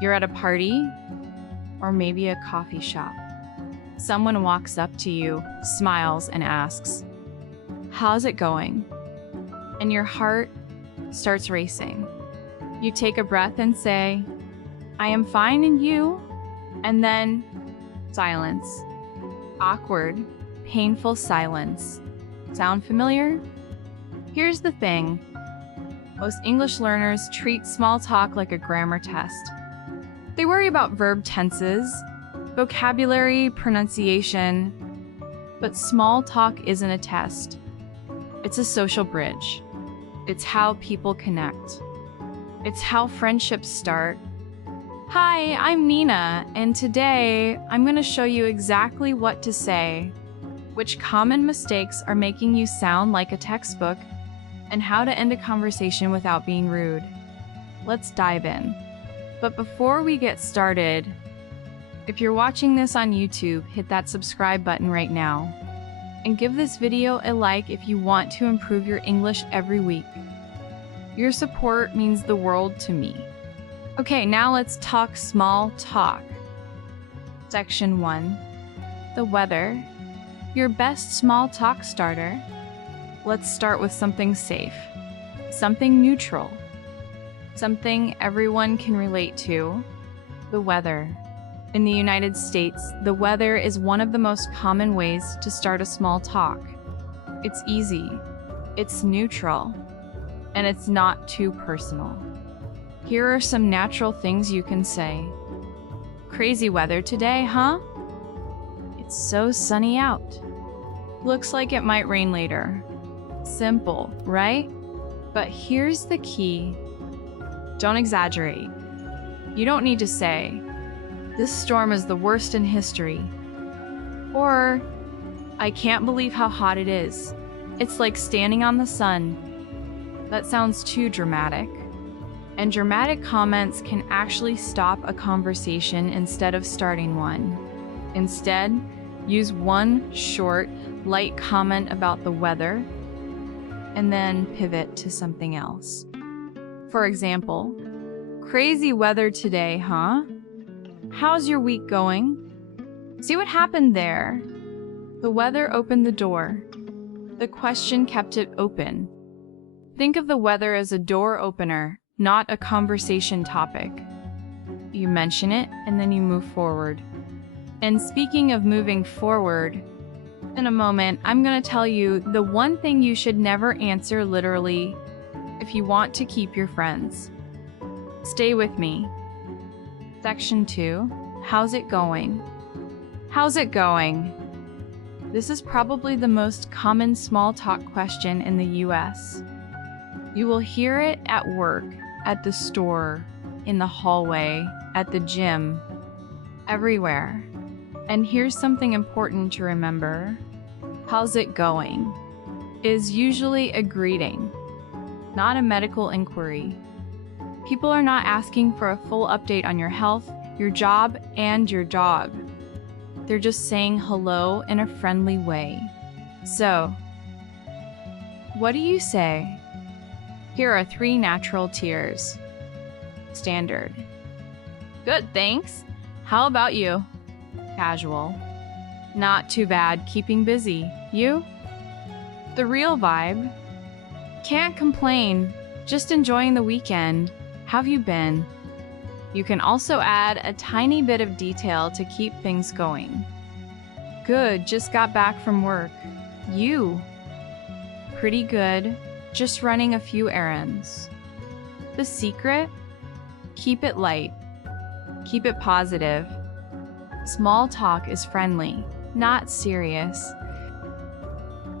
You're at a party or maybe a coffee shop. Someone walks up to you, smiles, and asks, "How's it going?" And your heart starts racing. You take a breath and say, "I am fine, and you?" And then silence. Awkward, painful silence. Sound familiar? Here's the thing. Most English learners treat small talk like a grammar test. They worry about verb tenses, vocabulary, pronunciation, but small talk isn't a test. It's a social bridge. It's how people connect. It's how friendships start. Hi, I'm Nina, and today I'm going to show you exactly what to say, which common mistakes are making you sound like a textbook, and how to end a conversation without being rude. Let's dive in. But before we get started, if you're watching this on YouTube, hit that subscribe button right now. And give this video a like if you want to improve your English every week. Your support means the world to me. Okay, now let's talk small talk. Section 1. The weather. Your best small talk starter. Let's start with something safe. Something neutral. Something everyone can relate to. The weather. In the United States, the weather is one of the most common ways to start a small talk. It's easy, it's neutral, and it's not too personal. Here are some natural things you can say. Crazy weather today, huh? It's so sunny out. Looks like it might rain later. Simple, right? But here's the key. Don't exaggerate. You don't need to say, "This storm is the worst in history." Or, "I can't believe how hot it is. It's like standing on the sun." That sounds too dramatic. And dramatic comments can actually stop a conversation instead of starting one. Instead, use one short, light comment about the weather, and then pivot to something else. For example, "Crazy weather today, huh? How's your week going? See what happened there? The weather opened the door. The question kept it open." Think of the weather as a door opener, not a conversation topic. You mention it, and then you move forward. And speaking of moving forward, in a moment, I'm going to tell you the one thing you should never answer literally if you want to keep your friends. Stay with me. Section 2. How's it going? How's it going? This is probably the most common small talk question in the US. You will hear it at work, at the store, in the hallway, at the gym, everywhere. And here's something important to remember. "How's it going?" is usually a greeting, not a medical inquiry. People are not asking for a full update on your health, your job, and your dog. They're just saying hello in a friendly way. So, what do you say? Here are 3 natural tiers. Standard. "Good, thanks. How about you?" Casual. "Not too bad, keeping busy. You?" The real vibe. "Can't complain. Just enjoying the weekend. How've you been?" You can also add a tiny bit of detail to keep things going. "Good, just got back from work. You?" "Pretty good. Just running a few errands." The secret? Keep it light. Keep it positive. Small talk is friendly, not serious.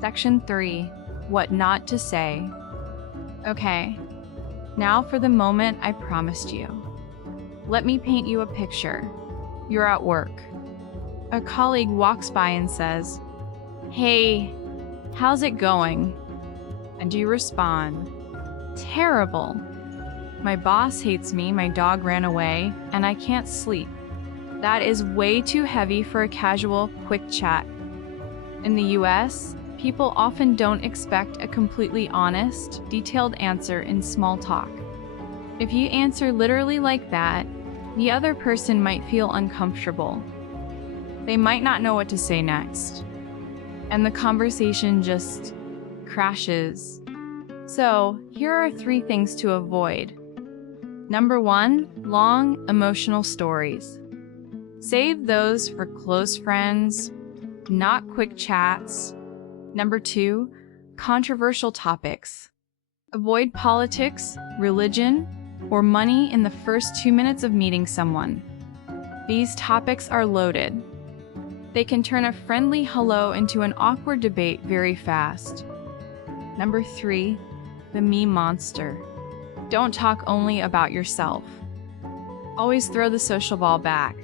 Section 3. What not to say. Okay, now for the moment I promised you. Let me paint you a picture. You're at work. A colleague walks by and says, "Hey, how's it going?" And you respond, "Terrible. My boss hates me, my dog ran away, and I can't sleep." That is way too heavy for a casual, quick chat. In the US, people often don't expect a completely honest, detailed answer in small talk. If you answer literally like that, The other person might feel uncomfortable. They might not know what to say next. And the conversation just crashes. So, here are 3 things to avoid. Number 1, long emotional stories. Save those for close friends, not quick chats. Number 2, controversial topics. Avoid politics, religion, or money in the first 2 minutes of meeting someone. These topics are loaded. They can turn a friendly hello into an awkward debate very fast. Number 3, the me monster. Don't talk only about yourself. Always throw the social ball back.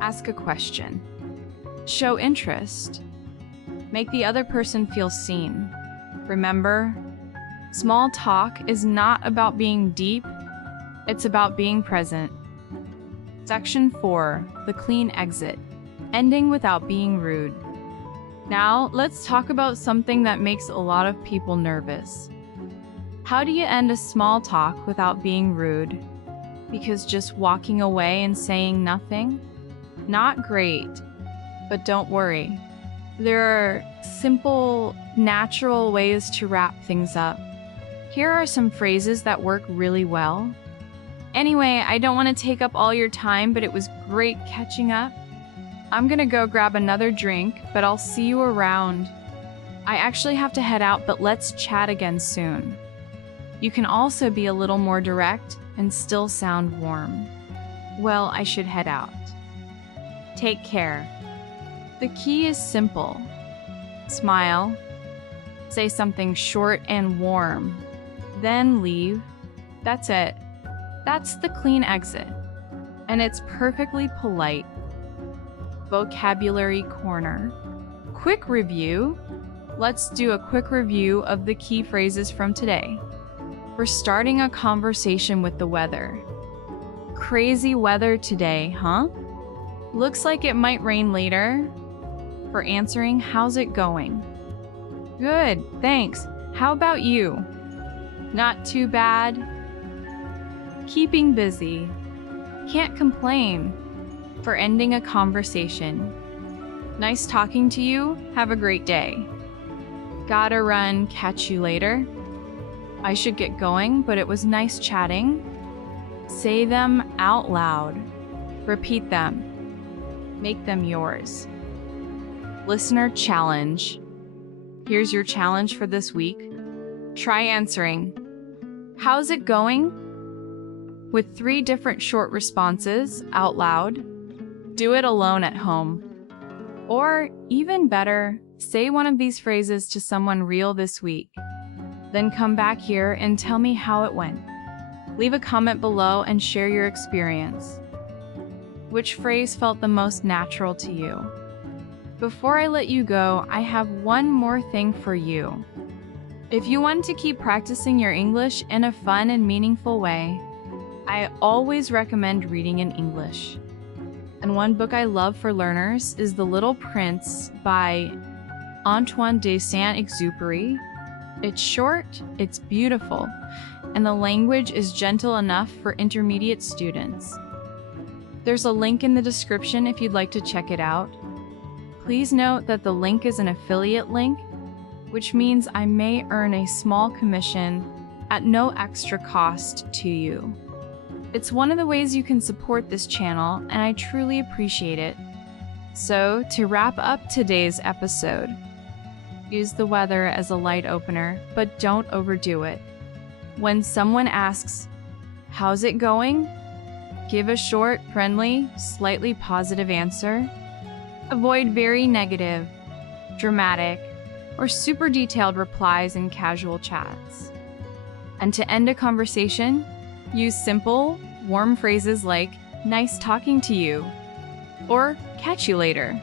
Ask a question. Show interest. Make the other person feel seen. Remember, small talk is not about being deep, it's about being present. Section 4, the clean exit. Ending without being rude. Now, let's talk about something that makes a lot of people nervous. How do you end a small talk without being rude? Because just walking away and saying nothing? Not great, but don't worry. There are simple, natural ways to wrap things up. Here are some phrases that work really well. Anyway, I don't want to take up all your time, but it was great catching up. I'm gonna go grab another drink, but I'll see you around. I actually have to head out, but let's chat again soon. You can also be a little more direct and still sound warm. Well, I should head out. Take care. The key is simple. Smile. Say something short and warm. Then leave. That's it. That's the clean exit. And it's perfectly polite. Vocabulary corner. Quick review. Let's do a quick review of the key phrases from today. We're starting a conversation with the weather. Crazy weather today, huh? Looks like it might rain later. For answering, how's it going? Good, thanks. How about you? Not too bad. Keeping busy. Can't complain. For ending a conversation. Nice talking to you. Have a great day. Gotta run. Catch you later. I should get going, but it was nice chatting. Say them out loud. Repeat them. Make them yours. Listener challenge. Here's your challenge for this week. Try answering, "How's it going?" with 3 different short responses out loud. Do it alone at home. Or, even better, say one of these phrases to someone real this week. Then come back here and tell me how it went. Leave a comment below and share your experience. Which phrase felt the most natural to you? Before I let you go, I have one more thing for you. If you want to keep practicing your English in a fun and meaningful way, I always recommend reading in English. And one book I love for learners is The Little Prince by Antoine de Saint-Exupéry. It's short, it's beautiful, and the language is gentle enough for intermediate students. There's a link in the description if you'd like to check it out. Please note that the link is an affiliate link, which means I may earn a small commission at no extra cost to you. It's one of the ways you can support this channel, and I truly appreciate it. So, to wrap up today's episode, use the weather as a light opener, but don't overdo it. When someone asks, "How's it going?" give a short, friendly, slightly positive answer. Avoid very negative, dramatic, or super detailed replies in casual chats. And to end a conversation, use simple, warm phrases like, "Nice talking to you," or "Catch you later."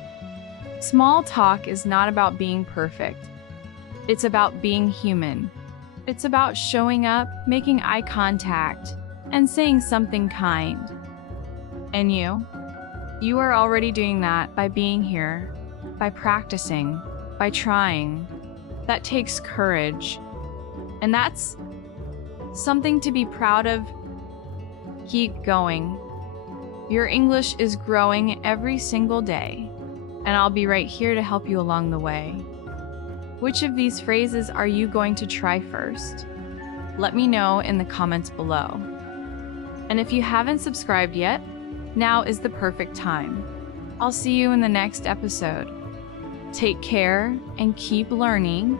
Small talk is not about being perfect. It's about being human. It's about showing up, making eye contact, and saying something kind. And you are already doing that by being here, by practicing, by trying. That takes courage. And that's something to be proud of. Keep going. Your English is growing every single day, and I'll be right here to help you along the way. Which of these phrases are you going to try first? Let me know in the comments below. And if you haven't subscribed yet, now is the perfect time. I'll see you in the next episode. Take care and keep learning